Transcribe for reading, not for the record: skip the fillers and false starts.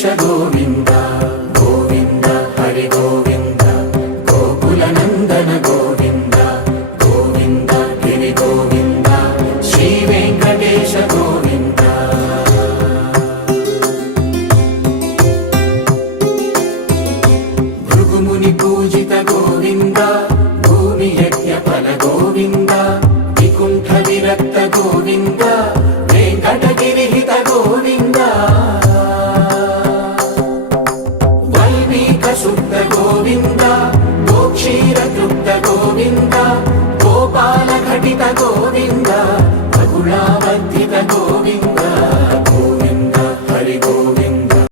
వెంకటేశ గోవింద గోవింద హరి గోవింద గోకుల నందన గోవింద గోవింద గిరి గోవింద శ్రీ వెంకటేశ గోవింద భృగుముని పూజిత గోవింద భూమి యజ్ఞ ఫల గోవింద వికుంఠ విరక్త గోవింద వెంకటగిరిహిత గోవింద వల్మీక శుద్ధ గోవింద గోక్షీర తృప్త గోవింద గోపాల ఘటిత గోవింద బహుళావ